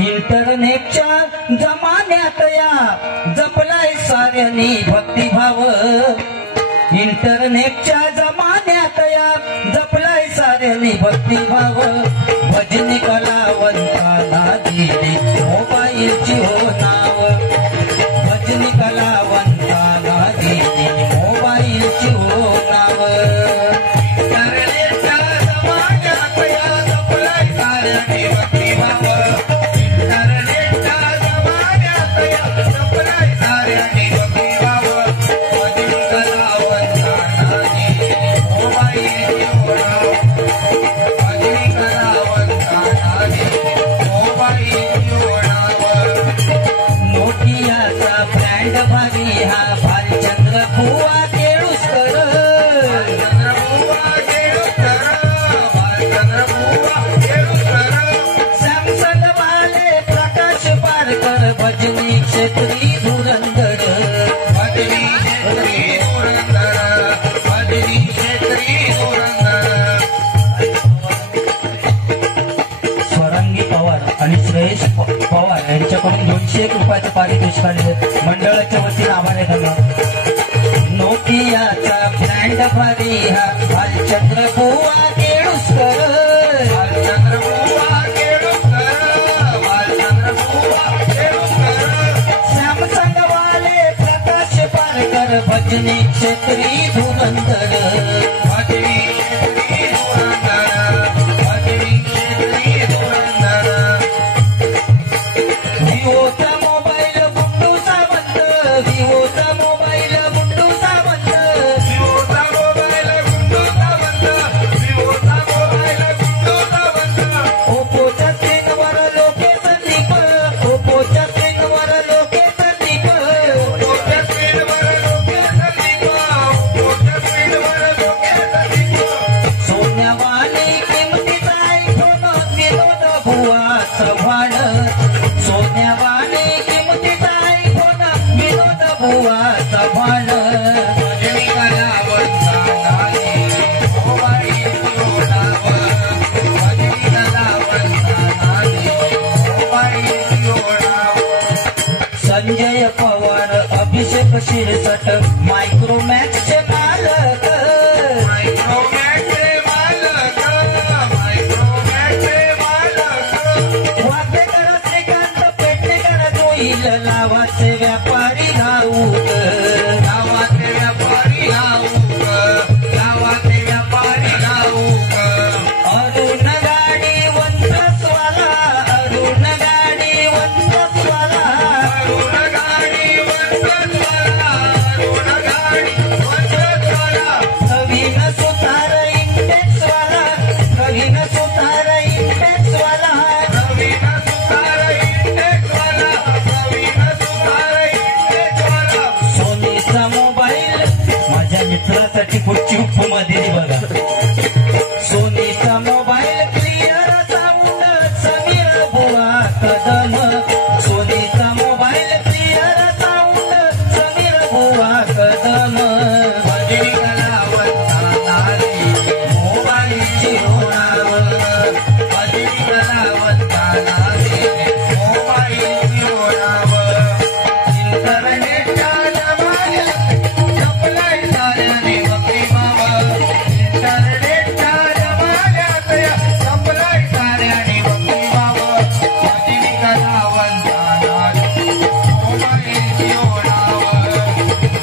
इंटरनेटच्या जमान्यात या जपलाय साऱ्यांनी भक्तिभाव। इंटरनेटच्या जमान्यात या जपलाय साऱ्यांनी भक्तिभाव। भजनी कलावंतांना दिली मोबाईलची हो नाव। भजनी कलावंतांना दिली मोबाईलची हो नाव। इंटरनेटच्या जमान्यात या जपलाय साऱ्यांनी भक्तिभाव। नोकियाचा ब्रँड भारी हा भालचंद्र बुवा केळुसकर। सॅमसंग वाले प्रकाश पारकर भजनी क्षेत्री धुरंधर। भजनी क्षेत्री धुरंधर। भजनी क्षेत्री धुरंधर। स्वरांगी पवार आणि श्रेयश पवार यांच्याकडून 201 रुपयाचं पारितोषिक आले। मंडळाच्या वतीने आभार आहे त्यांना। नोकियाचा ब्रँड भारी हा भालचंद्र बुवा केळुसकर। भालचंद्र बुवा केळुसकर। भालचंद्र बुवा केळुसकर। सॅमसंग वाले प्रकाश पारकर भजनी क्षेत्री धुरंधर। भजनी क्षेत्री धुरंधर। भजनी क्षेत्री धुरंधर। विवोचा मोबाईल गुंडू सावंत। विवोचा मोबाईल गुंडू सावंत। विवोचा मोबाईल गुंडू सावंत। विवोचा मोबाईल गुंडू सावंत। ओप्पोच्या स्क्रीनवर लोकेशन दीप। ओप्पोच्या स्क्रीनवर लोकेशन दीप। ओप्पोच्या स्क्रीनवर लोकेशन दीप। ओप्पोच्या स्क्रीनवर लोकेशन दीप। सोन्यावानी किमतीचा आयफोन विनोद बुवा चव्हाण। सोन्यावानी किमतीचा आयफोन विनोद बुवा चव्हाण। भजनी कलावंतांना दिली मोबाईलची हो नाव। भजनी कलावंतांना दिली मोबाईलची हो नाव। संजय पवार अभिषेक शिरसट मायक्रोमॅक्सचे मालक। मायक्रोमॅक्सचे मालक। मायक्रोमॅक्सचे मालक। वाटेकर श्रीकांत पेटणेकर जोईल लावाचे व्यापारी घाऊक। लावाचे व्यापारी घाऊक। लावाचे व्यापारी घाऊक। अरुण गाडी वंत्रस्वाला। अरुण गाडी वंत्रस्वाला। अरुण गाडी वंत्रस्वाला। अरुण गाडी वंत्रस्वाला। प्रवीण सुतार इंटेक्सवाला। प्रवीण सुतार इंटेक्सवाला। प्रवीण सुतार इंटेक्सवाला। प्रवीण सुतार इंटेक्सवाला। सोनीचा मोबाईल माझ्या मित्रासाठी पुढची उपमध्ये बघा। सोनीचा mobile clear sound Sameer Buva Kadam. सोनीचा mobile clear sound Sameer Buva Kadam. भजनी कलावंतांना दिली मोबाईलची हो नाव। भजनी कलावंतांना दिली मोबाईलची हो नाव। इंटरनेटच्या जमान्यात जपलाय साऱ्यांनी भक्तिभाव। इंटरनेटच्या जमान्यात जपलाय साऱ्यांनी भक्तिभाव। भजनी कलावंतांना दिली मोबाईलची हो नाव।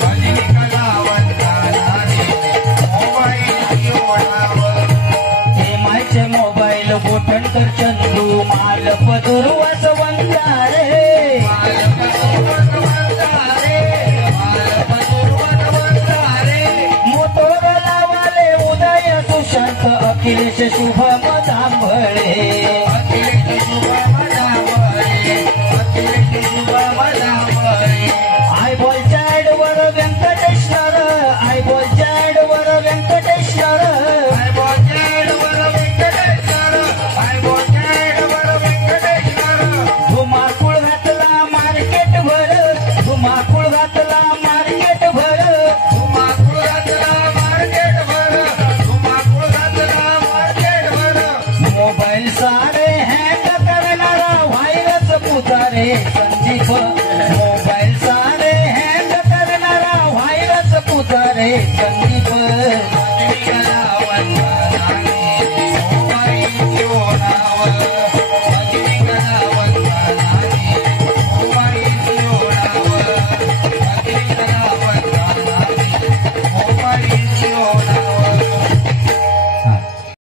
भजनी कलावंतांना दिली मोबाईलची हो नाव। एमआयचे मोबाईल गोठणकर चंदू मालपदूर वसवंतारे। मोटोरोला वाले उदय सुशांत अखिलेश शुभम जांभळे। अखिलेश शुभम जांभळे। अखिलेश शुभम जांभळे। आयबॉलच्या ऍडवर व्यंकटेश्वर। आयबॉलच्या ऍडवर व्यंकटेश्वर। आयबॉलच्या ऍडवर व्यंकटेश्वर। आयबॉलच्या ऍडवर व्यंकटेश्वर। धुमाकूळ घातला मार्केट भर। धुमाकूळ घातला मार्केट भर। धुमाकूळ घातला मार्केट भर। धुमाकूळ घातला मार्केट भर। मोबाईल सारा पुकारे संदीप मोबाईल सारे हँग करणारा व्हायरस पुकारे संदीप